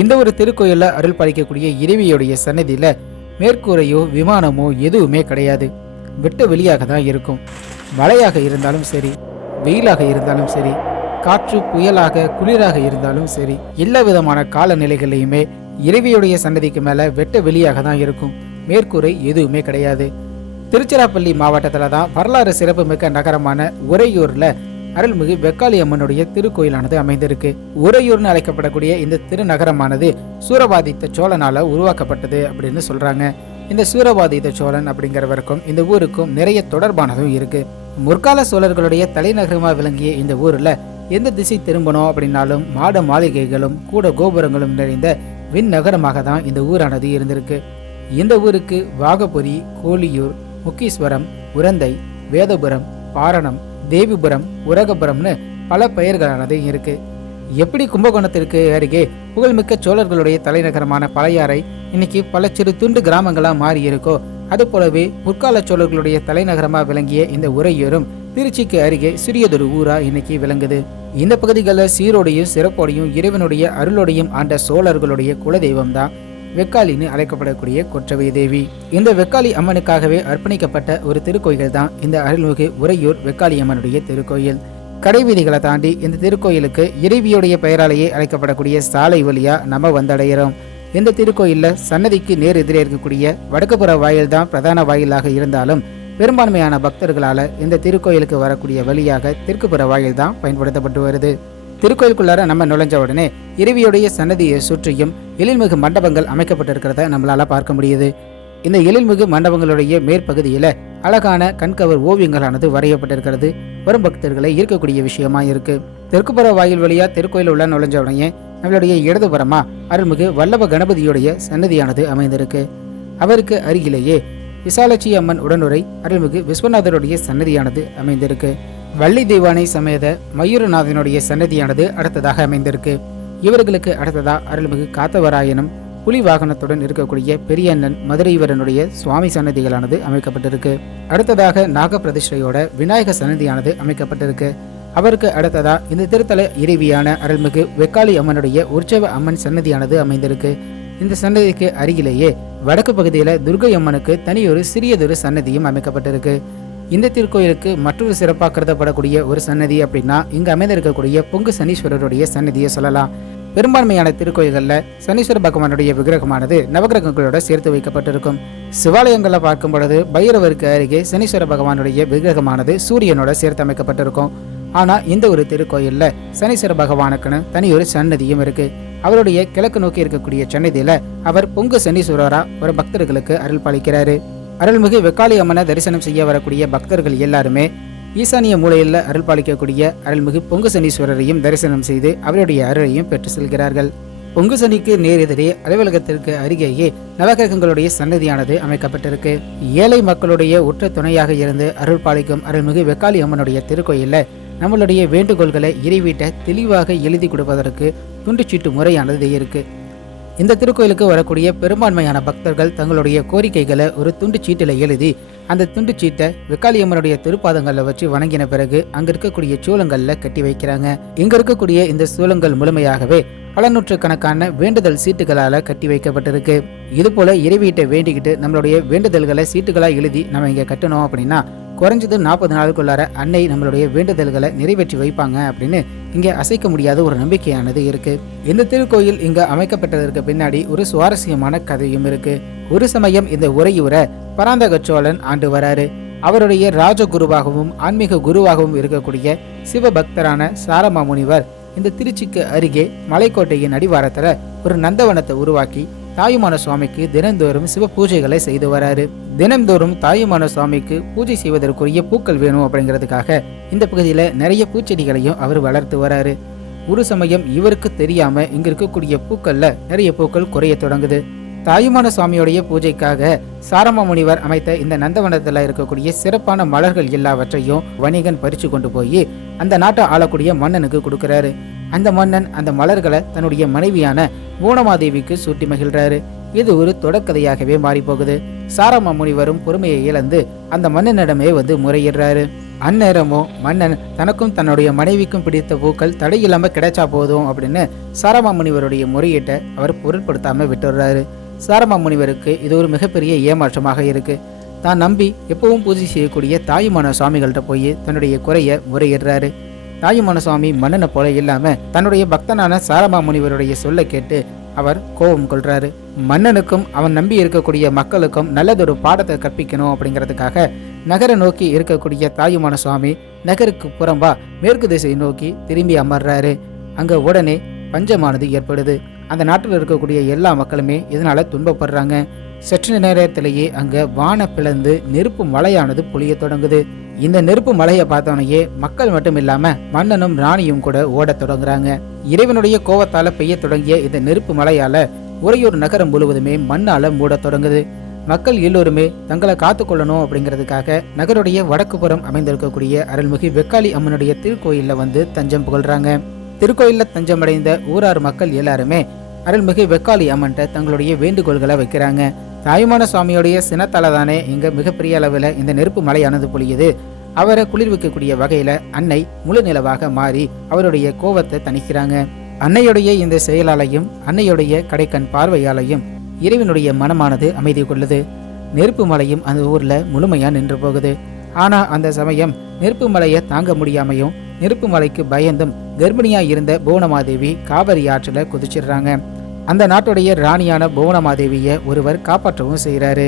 இந்த ஒரு திருக்கோயிலில் அருள் பாலிக்கக்கூடிய இறைவியுடைய சன்னதியில் மேற்கூரையோ விமானமோ எதுவுமே கிடையாது. வெட்ட வெளியாக தான் இருக்கும். மழையாக இருந்தாலும் சரி வெயிலாக இருந்தாலும் சரி காற்று புயலாக குளிராக இருந்தாலும் சரி எல்லா விதமான காலநிலைகளையுமே இறைவியுடைய சன்னதிக்கு மேலே வெட்ட வெளியாக தான் இருக்கும். மேற்கூரை எதுவுமே கிடையாது. திருச்சிராப்பள்ளி மாவட்டத்தில் தான் வரலாறு சிறப்புமிக்க நகரமான உறையூரில் அருள்மிகு வெக்காளி அம்மனுடைய திருக்கோயிலானது அமைந்திருக்கு. உறையூர்னு அழைக்கப்படக்கூடிய இந்த திருநகரமானது சூரபாதித்த சோழனால உருவாக்கப்பட்டது அப்படின்னு சொல்றாங்க. இந்த சூரபாதித்த சோழன் அப்படிங்கிறவருக்கும் இந்த ஊருக்கும் நிறைய தொடர்பானதும் இருக்கு. முற்கால சோழர்களுடைய தலைநகரமா விளங்கிய இந்த ஊர்ல எந்த திசை திரும்பணும் அப்படின்னாலும் மாட மாளிகைகளும் கூட கோபுரங்களும் நிறைந்த விண் நகரமாக தான் இந்த ஊரானது இருந்திருக்கு. இந்த ஊருக்கு வாகபுரி கோலியூர் முக்கீஸ்வரம் உரந்தை வேதபுரம் பாரணம் தேவிபுரம் உரகபுரம்னு பல பெயர்களானது இருக்கு. எப்படி கும்பகோணத்திற்கு அருகே புகழ்மிக்க சோழர்களுடைய தலைநகரமான பழையாறை இன்னைக்கு பல சிறு துண்டு கிராமங்களா மாறி இருக்கோ அது போலவே முற்கால சோழர்களுடைய தலைநகரமா விளங்கிய இந்த உரையூரும் திருச்சிக்கு அருகே சிறியதொரு ஊரா இன்னைக்கு விளங்குது. இந்த பகுதிகளில் சீரோடையும் சிறப்போடையும் இறைவனுடைய அருளோடையும் ஆண்ட சோழர்களுடைய குலதெய்வம் தான் வெக்காளின்னு அழைக்கப்படக்கூடிய கொற்றவை தேவி. இந்த வெக்காளி அம்மனுக்காகவே அர்ப்பணிக்கப்பட்ட ஒரு திருக்கோயில் தான் இந்த அருள்மிகு உறையூர் வெக்காளி அம்மனுடைய திருக்கோயில். கடைவீதிகளை தாண்டி இந்த திருக்கோயிலுக்கு இறைவியுடைய பெயராலேயே அழைக்கப்படக்கூடிய சாலை வழியா நம்ம வந்தடைகிறோம். இந்த திருக்கோயில்ல சன்னதிக்கு நேர் எதிரே இருக்கக்கூடிய வடக்குப்புற வாயில் தான் பிரதான வாயிலாக இருந்தாலும் பெரும்பான்மையான பக்தர்களால இந்த திருக்கோயிலுக்கு வரக்கூடிய வழியாக தெற்குப்புற வாயில் தான் பயன்படுத்தப்பட்டு வருது. திருக்கோயிலுக்குள்ளார நம்ம நுழைஞ்ச உடனே இறைவியுடைய சன்னதியை சுற்றியும் எழில்மிகு மண்டபங்கள் அமைக்கப்பட்டிருக்கிறத நம்மளால பார்க்க முடியுது. இந்த எழில்மிகு மண்டபங்களுடைய மேற்பகுதியில அழகான கண்கவர் ஓவியங்களானது வரையப்பட்டிருக்கிறது. வரும் பக்தர்களை ஈர்க்கக்கூடிய விஷயமா இருக்கு. தெற்குப்புற வாயில் வழியா திருக்கோயில் உள்ள நுழைஞ்ச உடனே நம்மளுடைய இடதுபுறமா அருள்மிகு வல்லப கணபதியுடைய சன்னதியானது அமைந்திருக்கு. அவருக்கு அருகிலேயே விசாலட்சி அம்மன் உடனுரை அருள்மிகு விஸ்வநாதருடைய சன்னதியானது அமைந்திருக்கு. வள்ளி தெய்வானை சமேத மயூரநாதனுடைய சன்னதியானது அடுத்ததாக அமைந்திருக்கு. இவர்களுக்கு அடுத்ததா அருள்மிகு காத்தவராயனும் புலி வாகனத்துடன் இருக்கக்கூடிய பெரியண்ணன் மதுரைவரனுடைய சுவாமி சன்னதிகளானது அமைக்கப்பட்டிருக்கு. அடுத்ததாக நாகப்பிரதிஷ்டையோட விநாயக சன்னதியானது அமைக்கப்பட்டிருக்கு. அவருக்கு அடுத்ததா இந்த திருத்தல இறைவியான அருள்மிகு வெக்காளி அம்மனுடைய உற்சவ அம்மன் சன்னதியானது அமைந்திருக்கு. இந்த சன்னதிக்கு அருகிலேயே வடக்கு பகுதியில துர்கை அம்மனுக்கு தனியொரு சிறியதொரு சன்னதியும் அமைக்கப்பட்டிருக்கு. இந்த திருக்கோயிலுக்கு மற்றொரு சிறப்பாக கருதப்படக்கூடிய ஒரு சன்னதி அப்படின்னா இங்கு அமைந்திருக்கக்கூடிய பொங்கு சனீஸ்வரருடைய சன்னதியை சொல்லலாம். பெரும்பான்மையான திருக்கோயில்களில் சனீஸ்வர பகவானுடைய விக்கிரகமானது நவகிரகங்களோட சேர்த்து வைக்கப்பட்டிருக்கும். சிவாலயங்களில் பார்க்கும் பொழுது பைரவருக்கு அருகே சனீஸ்வர பகவானுடைய விக்கிரகமானது சூரியனோட சேர்த்து அமைக்கப்பட்டிருக்கும். ஆனால் இந்த ஒரு திருக்கோயிலில் சனீஸ்வர பகவானுக்குன்னு தனி ஒரு சன்னதியும் இருக்கு. அவருடைய கிழக்கு நோக்கி இருக்கக்கூடிய சன்னதியில் அவர் பொங்கு சனீஸ்வரராக ஒரு பக்தர்களுக்கு அருள் பாலிக்கிறாரு. அருள்மிகு வெக்காளி அம்மனை தரிசனம் செய்ய வரக்கூடிய பக்தர்கள் எல்லாருமே ஈசானிய மூலையில் அருள் பாலிக்கக்கூடிய அருள்மிகு பொங்கு சனீஸ்வரரையும் தரிசனம் செய்து அவருடைய அருளையும் பெற்று செல்கிறார்கள். பொங்கு சனிக்கு நேர் எதிரே அலுவலகத்திற்கு அருகேயே நவகிரகங்களுடைய சன்னதியானது அமைக்கப்பட்டிருக்கு. ஏழை மக்களுடைய உற்ற துணையாக இருந்து அருள் பாலிக்கும் அருள்மிகு வெக்காளி அம்மனுடைய திருக்கோயிலில் நம்மளுடைய வேண்டுகோள்களை இறைவீட்ட தெளிவாக எழுதி கொடுப்பதற்கு துண்டுச்சீட்டு முறையானது இருக்கு. இந்த திருக்கோயிலுக்கு வரக்கூடிய பெரும்பான்மையான பக்தர்கள் தங்களுடைய கோரிக்கைகளை ஒரு துண்டு சீட்டில் எழுதி அந்த துண்டு சீட்டை வெக்காளியம்மனுடைய திருப்பாதங்களில் வச்சு வணங்கின பிறகு அங்க இருக்கக்கூடிய சூளங்கள்ல கட்டி வைக்கிறாங்க. இங்க இருக்கக்கூடிய இந்த சூளங்கள் முழுமையாகவே பல நூற்றுக்கணக்கான வேண்டுதல் சீட்டுகளால கட்டி வைக்கப்பட்டிருக்கு. இது போல இறைவீட்டை வேண்டிக்கிட்டு நம்மளுடைய வேண்டுதல்களை சீட்டுகளா எழுதி நம்ம இங்க கட்டணும் அப்படின்னா குறைஞ்சது நாற்பது நாளுக்குள்ளார அன்னை நம்மளுடைய வேண்டுதல்களை நிறைவேற்றி வைப்பாங்க அப்படின்னு இங்க அசைக்க முடியாத ஒரு நம்பிக்கையானது இருக்கு. இந்த திருக்கோயில் இங்க அமைக்கப்பட்டதற்கு பின்னாடி ஒரு சுவாரஸ்யமான கதையும் இருக்கு. ஒரு சமயம் இந்த உரையுற பராந்தக சோழன் ஆண்டு வராரு. அவருடைய ராஜகுருவாகவும் ஆன்மீக குருவாகவும் இருக்கக்கூடிய சிவபக்தரான சாரமா முனிவர் இந்த திருச்சிக்கு அருகே மலைக்கோட்டையின் அடிவாரத்தில் ஒரு நந்தவனத்தை உருவாக்கி தாயுமான சுவாமிக்கு தினந்தோறும் சிவ பூஜைகளை செய்து வராரு. தினந்தோறும் தாயுமான சுவாமிக்கு பூஜை செய்வதற்குரிய பூக்கள் வேணும் அப்படிங்கிறதுக்காக இந்த பகுதியில நிறைய பூச்செடிகளையும் அவர் வளர்த்து வராரு. ஒரு சமயம் இவருக்கு தெரியாம இங்க இருக்கக்கூடிய பூக்கள்ல நிறைய பூக்கள் குறைய தொடங்குது. தாயுமான சுவாமியுடைய பூஜைக்காக சாரம்ப முனிவர் அமைத்த இந்த நந்தவனத்துல இருக்கக்கூடிய சிறப்பான மலர்கள் எல்லாவற்றையும் வணிகன் பறிச்சு கொண்டு போய் அந்த நாட்டை ஆளக்கூடிய மன்னனுக்கு கொடுக்கிறாரு. அந்த மன்னன் அந்த மலர்களை தன்னுடைய மனைவியான பூனமாதேவிக்கு சூட்டி மகிழ்றாரு. இது ஒரு தொடக்கதையாகவே மாறி போகுது முனிவரும் பொறுமையை இழந்து அந்த மன்னனிடமே வந்து முறையிடுறாரு. அந்நேரமோ மன்னன் தனக்கும் தன்னுடைய மனைவிக்கும் பிடித்த பூக்கள் தடையில்லாம கிடைச்சா போதும் அப்படின்னு சாரமா முனிவருடைய முறையீட்டை அவர் பொருட்படுத்தாம விட்டுடுறாரு. சாரமா முனிவருக்கு இது ஒரு மிகப்பெரிய ஏமாற்றமாக இருக்கு. தான் நம்பி எப்பவும் பூஜை செய்யக்கூடிய தாயுமான சுவாமிகள்கிட்ட போய் தன்னுடைய குறைய முறையிடுறாரு. தாயுமான சுவாமி மன்னனை போல இல்லாம தன்னுடைய பக்தனான சாரமா முனிவருடைய சொல்ல கேட்டு அவர் கோபம் கொள்றாரு. மன்னனுக்கும் அவன் நம்பி இருக்கக்கூடிய மக்களுக்கும் நல்லதொரு பாடத்தை கற்பிக்கணும் அப்படிங்கிறதுக்காக நகரை நோக்கி இருக்கக்கூடிய தாயுமான சுவாமி நகருக்கு புறம்பா மேற்கு திசை நோக்கி திரும்பி அமர்றாரு. அங்க உடனே பஞ்சமானது ஏற்படுது. அந்த நாட்டில் இருக்கக்கூடிய எல்லா மக்களுமே இதனால துன்பப்படுறாங்க. சற்று நேரத்திலேயே அங்க வான பிளந்து நெருப்பு மலையானது பொழிய தொடங்குது. இந்த நெருப்பு மலையை பார்த்தவனையே மக்கள் மட்டும் இல்லாம மன்னனும் ராணியும் கூட ஓடத் தொடங்குறாங்க. இறைவனுடைய கோவத்தால பெய்ய தொடங்கிய இந்த நெருப்பு மலையால உறையூர் நகரம் முழுவதுமே மண்ணால மூடத் தொடங்குது. மக்கள் எல்லோருமே தங்களை காத்துக்கொள்ளணும் அப்படிங்கிறதுக்காக நகருடைய வடக்கு புறம் அமைந்திருக்கக்கூடிய அருள்மிகு வெக்காளி அம்மனுடைய திருக்கோயிலில் வந்து தஞ்சம் புகழ்றாங்க. திருக்கோயிலில் தஞ்சமடைந்த ஊரார் மக்கள் எல்லாருமே அருள்மிகு வெக்காளி அம்மன்ட்ட தங்களுடைய வேண்டுகோள்களை வைக்கிறாங்க. தாயுமான சுவாமியுடைய சினத்தால தானே இங்க மிகப்பெரிய அளவில் இந்த நெருப்பு மலையானது பொழியுது. அவரை குளிர்விக்கக்கூடிய வகையில அன்னை முழு நிலவாக மாறி அவருடைய கோவத்தை தணிக்கிறாங்க. அன்னையுடைய இந்த செயலாலையும் அன்னையுடைய கடைக்கண் பார்வையாலையும் இறைவனுடைய மனமானது அமைதி கொள்ளுது. நெருப்பு மலையும் அந்த ஊர்ல முழுமையா நின்று போகுது. ஆனா அந்த சமயம் நெருப்பு மலையை தாங்க முடியாமையும் நெருப்பு மலைக்கு பயந்தும் கர்ப்பிணியாக இருந்த புவனமாதேவி காவிரி ஆற்றுல குதிச்சிடுறாங்க. அந்த நாட்டுடைய ராணியான புவனமாதேவியை ஒருவர் காப்பாற்றவும் செய்கிறாரு.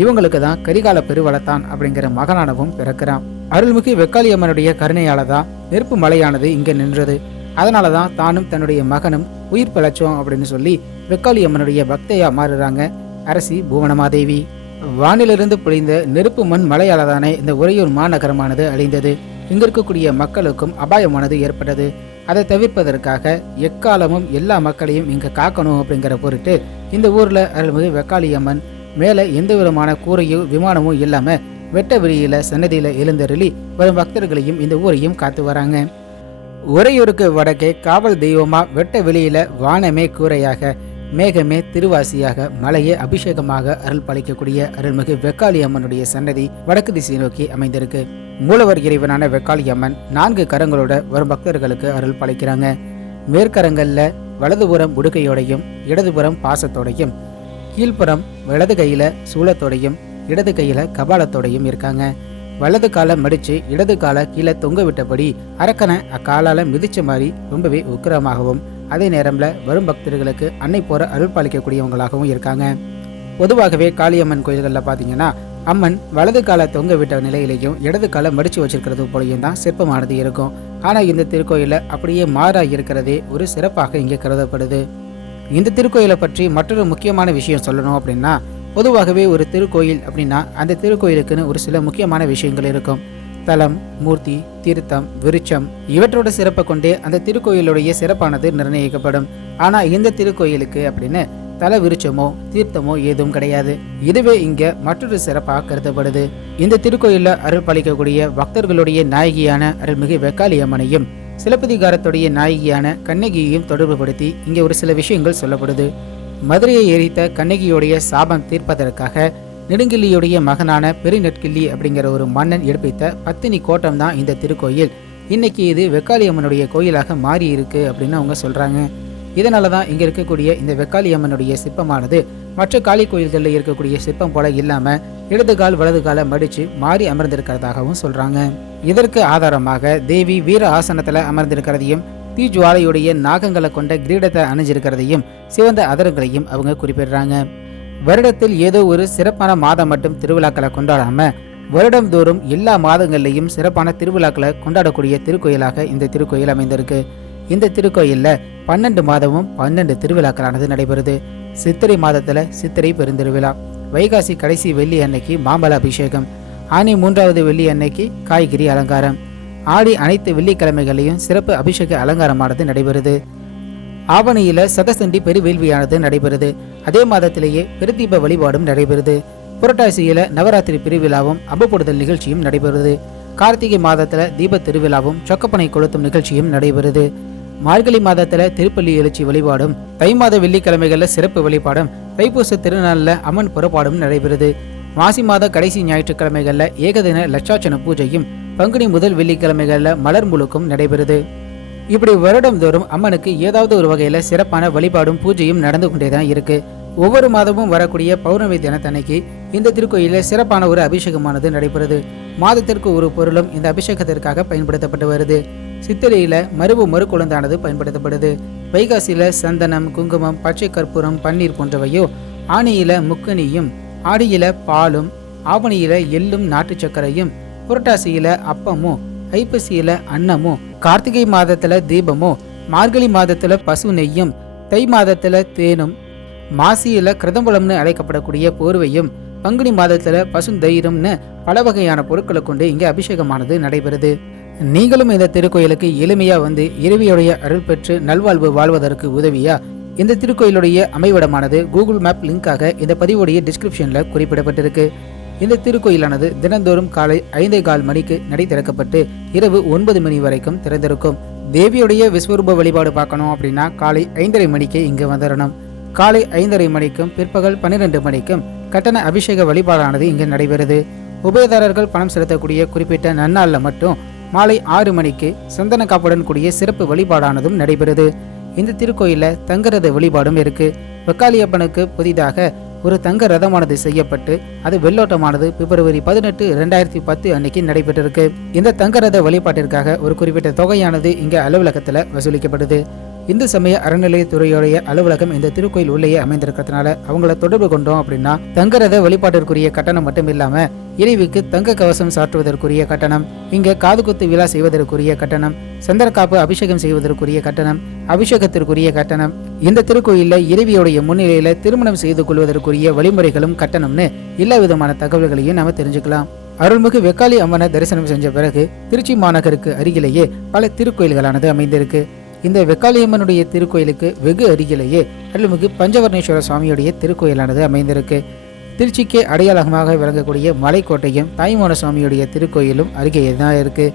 இவங்களுக்கு தான் கரிகால பெருவளத்தான் அப்படிங்கிற மகனானவும் பிறக்கிறான். அருள்மிகு வெக்காளியம்மனுடைய கருணையால தான் நெருப்பு மலையானது இங்க நின்றது. அதனால தான் தானும் தன்னுடைய மகனும் உயிர் பிழைச்சோம் அப்படின்னு சொல்லி வெக்காளியம்மனுடைய பக்தையா மாறுறாங்க அரசி புவனமாதேவி. வானிலிருந்து பொழிந்த நெருப்பு மண் மலையால தானே இந்த உறையூர் மாநகரமானது அழிந்தது. இங்க இருக்கக்கூடிய மக்களுக்கும் அபாயமானது ஏற்பட்டது. அதை தவிர்ப்பதற்காக எக்காலமும் எல்லா மக்களையும் இங்கே காக்கணும் அப்படிங்கிற பொருட்டு இந்த ஊரில் அருள்மிகு வெக்காளியம்மன் மேலே எந்த விதமான கூரையோ விமானமும் இல்லாமல் வெட்ட வெளியில் சன்னதியில் எழுந்தருளி வரும் பக்தர்களையும் இந்த ஊரையும் காத்து வராங்க. உறையூருக்கு வடக்கே காவல் தெய்வமாக வெட்ட வெளியில் வானமே கூரையாக மேகமே திருவாசியாக மலையே அபிஷேகமாக அருள் பழிக்கக்கூடிய அருள்மிகு வெக்காளி அம்மனுடைய சன்னதி வடக்கு திசை நோக்கி அமைந்திருக்கு. மூலவர் இறைவனான வெக்காளி அம்மன் நான்கு கரங்களோட வரும் பக்தர்களுக்கு அருள் பழிக்கிறாங்க மேற்கரங்கள்ல வலதுபுறம் உடுக்கையோடையும் இடதுபுறம் பாசத்தோடையும் கீழ்ப்புறம் வலது கையில சூளத்தோடையும் இடது கையில கபாலத்தோடையும் இருக்காங்க. வலது காலை மடிச்சு இடது காலை கீழே தொங்க விட்டபடி அரக்கனை அக்காலால மிதிச்ச மாதிரி ரொம்பவே உக்கிரமாகவும் அதே நேரம்ல வரும் பக்தர்களுக்கு அன்னை போற அருள் பாலிக்கக்கூடியவங்களாகவும் இருக்காங்க. பொதுவாகவே காளியம்மன் கோயில்களில் பார்த்தீங்கன்னா அம்மன் வலது காலை தொங்க விட்ட நிலையிலையும் இடது காலை மடிச்சு வச்சிருக்கிறது போலையும் தான் சிற்பமானது இருக்கும். ஆனால் இந்த திருக்கோயிலில் அப்படியே மாறாக இருக்கிறதே ஒரு சிறப்பாக இங்கே கருதப்படுது. இந்த திருக்கோயிலை பற்றி மற்றொரு முக்கியமான விஷயம் சொல்லணும் அப்படின்னா பொதுவாகவே ஒரு திருக்கோயில் அப்படின்னா அந்த திருக்கோயிலுக்குன்னு ஒரு சில முக்கியமான விஷயங்கள் இருக்கும். தலம் மூர்த்தி தீர்த்தம் விருட்சம் இவற்றோட சிறப்பை கொண்டே அந்த திருக்கோயிலுடைய சிறப்பானது நிர்ணயிக்கப்படும். ஆனால் இந்த திருக்கோயிலுக்கு அப்படின்னு தல விருட்சமோ தீர்த்தமோ ஏதும் கிடையாது. இதுவே இங்க மற்றொரு சிறப்பாக கருதப்படுது. இந்த திருக்கோயில்ல அருள் பாலிக்கக்கூடிய பக்தர்களுடைய நாயகியான அருள்மிகு வெக்காளி அம்மனையும் சிலப்பதிகாரத்துடைய நாயகியான கண்ணகியையும் தொடர்புபடுத்தி இங்கே ஒரு சில விஷயங்கள் சொல்லப்படுது. மதுரையை எரித்த கண்ணகியுடைய சாபம் தீர்ப்பதற்காக நெடுங்கிள்ளியுடைய மகனான பெருநெற்கிள்ளி அப்படிங்கிற ஒரு மன்னன் எடுப்பித்த பத்தினி கோட்டம் தான் இந்த திருக்கோயில். இன்னைக்கு இது வெக்காளியம்மனுடைய கோயிலாக மாறி இருக்கு அப்படின்னு அவங்க சொல்றாங்க. இதனால தான் இங்கே இருக்கக்கூடிய இந்த வெக்காளியம்மனுடைய சிற்பமானது மற்ற காளி கோயில்களில் இருக்கக்கூடிய சிற்பம் போல இல்லாம இடது கால் வலது காலை மடிச்சு மாறி அமர்ந்திருக்கிறதாகவும் சொல்றாங்க. இதற்கு ஆதாரமாக தேவி வீர ஆசனத்துல அமர்ந்திருக்கிறதையும் தீஜுவாலையுடைய நாகங்களை கொண்ட கிரீடத்தை அணிஞ்சிருக்கிறதையும் சிவந்த அதரங்களையும் அவங்க குறிப்பிடுறாங்க. வருடத்தில் ஏதோ ஒரு சிறப்பான மாதம் மட்டும் திருவிழாக்களை கொண்டாடாம வருடம்தோறும் எல்லா மாதங்கள்லையும் சிறப்பான திருவிழாக்களை கொண்டாடக்கூடிய திருக்கோயிலாக இந்த திருக்கோயில் அமைந்திருக்கு. இந்த திருக்கோயிலில் பன்னெண்டு மாதமும் பன்னெண்டு திருவிழாக்களானது நடைபெறுது. சித்திரை மாதத்துல சித்திரை பெருந்திருவிழா வைகாசி கடைசி வெள்ளி அன்னைக்கு மாம்பழ அபிஷேகம் ஆனி மூன்றாவது வெள்ளி அன்னைக்கு காய்கறி அலங்காரம். ஆடி அனைத்து வெள்ளிக்கிழமைகளையும் சிறப்பு அபிஷேக அலங்காரமானது நடைபெறுது. ஆவணியில சதசண்டி பெருவேள்வியானது நடைபெறுது. அதே மாதத்திலேயே பெருதீப வழிபாடும் நடைபெறுது. புரட்டாசியில நவராத்திரி பெருவிழாவும் அபப்படுதல் நிகழ்ச்சியும் நடைபெறுது. கார்த்திகை மாதத்துல தீப திருவிழாவும் சொக்கப்பனை கொளுத்தும் நிகழ்ச்சியும் நடைபெறுது. மார்கழி மாதத்துல திருப்பள்ளி எழுச்சி வழிபாடும் தை மாத வெள்ளிக்கிழமைகள்ல சிறப்பு வழிபாடும் தைப்பூச திருநாளில் அம்மன் புறப்பாடும் நடைபெறுது. மாசி மாத கடைசி ஞாயிற்றுக்கிழமைகளில் ஏகதின லட்சாச்சன பூஜையும் பங்குனி முதல் வெள்ளிக்கிழமைகளில் மலர் முழுக்கும் நடைபெறுது. இப்படி வருடம்தோறும் அம்மனுக்கு ஏதாவது ஒரு வகையில் சிறப்பான வழிபாடும் பூஜையும் நடந்து கொண்டே தான் இருக்கு. ஒவ்வொரு மாதமும் வரக்கூடிய பௌர்ணமி தினத்தன்னைக்கு இந்த திருக்கோயிலில் சிறப்பான ஒரு அபிஷேகமானது நடைபெறுது. மாதத்திற்கு ஒரு பொருளும் இந்த அபிஷேகத்திற்காக பயன்படுத்தப்பட்டு வருது. சித்திரையில மருவு குழந்தானது பயன்படுத்தப்படுது. வைகாசியில சந்தனம் குங்குமம் பச்சை கற்பூரம் பன்னீர் போன்றவையோ ஆணியில முக்கனியும் ஆடியில பாலும் ஆவணியில எள்ளும் நாட்டு சர்க்கரையும் புரட்டாசியில அப்பமும் ஐப்பசியில அன்னமும் கார்த்திகை மாதத்துல தீபமும் மார்கழி மாதத்துல பசு நெய்யும் தை மாதத்துல தேனும் மாசியில கிருதம்பலம்னு அழைக்கப்படக்கூடிய போர்வையும் பங்குனி மாதத்துல பசுந்தயிரம்னு பல வகையான பொருட்களை கொண்டு இங்கே அபிஷேகமானது நடைபெறுது. நீங்களும் இந்த திருக்கோயிலுக்கு எளிமையா வந்து இறைவியுடைய அருள் பெற்று நல்வாழ்வு வாழ்வதற்கு உதவியா இந்த திருக்கோயிலுடைய அமைவிடமானது கூகுள் மேப் லிங்காக இந்த பதிவுடைய டிஸ்கிரிப்ஷன்ல குறிப்பிடப்பட்டிருக்கு. இந்த திருக்கோயிலானது தினந்தோறும் காலை ஐந்தே கால் மணிக்கு நடை திறக்கப்பட்டு இரவு ஒன்பது மணி வரைக்கும் திறந்திருக்கும். தேவியுடைய விஸ்வரூப வழிபாடு பார்க்கணும் அப்படின்னா காலை ஐந்தரை மணிக்கு இங்கு வந்துடணும் காலை ஐந்தரை மணிக்கும் பிற்பகல் பன்னிரெண்டு மணிக்கும் கட்டண அபிஷேக வழிபாடானது இங்கு நடைபெறுது. உபயதாரர்கள் பணம் செலுத்தக்கூடிய குறிப்பிட்ட நன்னாளில் மட்டும் மாலை ஆறு மணிக்கு சந்தன காப்புடன் கூடிய சிறப்பு வழிபாடானதும் நடைபெறுது. இந்த திருக்கோயிலில் தங்கரத வழிபாடும் இருக்கு. வெக்காளியப்பனுக்கு புதிதாக ஒரு தங்க ரதமானது செய்யப்பட்டு அது வெள்ளோட்டமானது பிப்ரவரி பதினெட்டு ரெண்டாயிரத்தி பத்து அன்னைக்கு நடைபெற்றிருக்கு. இந்த தங்க ரத வழிபாட்டிற்காக ஒரு குறிப்பிட்ட தொகையானது இங்கே அலுவலகத்தில் வசூலிக்கப்படுது. இந்து சமய அறநிலையத்துறையுடைய அலுவலகம் இந்த திருக்கோயில் உள்ளேயே அமைந்திருக்கிறதுனால அவங்கள தொடர்பு கொண்டோம் அப்படின்னா தங்கரத வழிபாட்டிற்குரிய கட்டணம் மட்டும் இல்லாம இறைவிக்கு தங்க கவசம் சாற்றுவதற்குரிய கட்டணம் இங்க காதுகுத்து விழா செய்வதற்குரிய கட்டணம் சந்தரக்காப்பு அபிஷேகம் செய்வதற்குரிய கட்டணம் அபிஷேகத்திற்குரிய கட்டணம். இந்த திருக்கோயில்ல இறைவியுடைய முன்னிலையில திருமணம் செய்து கொள்வதற்குரிய வழிமுறைகளும் கட்டணம்னு எல்லா விதமான தகவல்களையும் நாம தெரிஞ்சுக்கலாம். அருள்மிகு வெக்காளி அம்மனை தரிசனம் செஞ்ச பிறகு திருச்சி மாநகருக்கு அருகிலேயே பல திருக்கோயில்களானது அமைந்திருக்கு. இந்த வெக்காளியம்மனுடைய திருக்கோயிலுக்கு வெகு அருகிலேயே அருள்மிகு பஞ்சவர்ணேஸ்வர சுவாமியுடைய திருக்கோயிலானது அமைந்திருக்கு. திருச்சிக்கு அடையாளமாக விளங்கக்கூடிய மலைக்கோட்டையும் தாய்மான சுவாமியுடைய திருக்கோயிலும் அருகே தான் இருக்கு.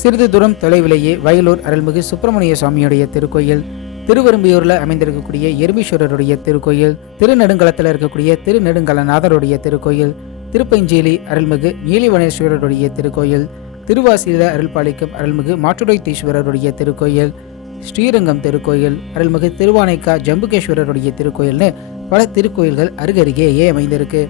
சிறிது தூரம் தொலைவிலேயே வயலூர் அருள்மிகு சுப்பிரமணிய சுவாமியுடைய திருக்கோயில் திருவெரும்பியூரில் அமைந்திருக்கக்கூடிய எருமீஸ்வரருடைய திருக்கோயில் திருநெடுங்கலத்தில் இருக்கக்கூடிய திருநெடுங்கலநாதருடைய திருக்கோயில் திருப்பஞ்சேலி அருள்மிகு நீலிவனேஸ்வரருடைய திருக்கோயில் திருவாசியில அருள்பாளிக்கும் அருள்மிகு மாற்றுடைத்தீஸ்வரருடைய திருக்கோயில் ஸ்ரீரங்கம் திருக்கோயில் அருள்மிகு திருவானைக்கா ஜம்புகேஸ்வரருடைய திருக்கோயில்னு பல திருக்கோயில்கள் அருகருகேயே அமைந்திருக்கு.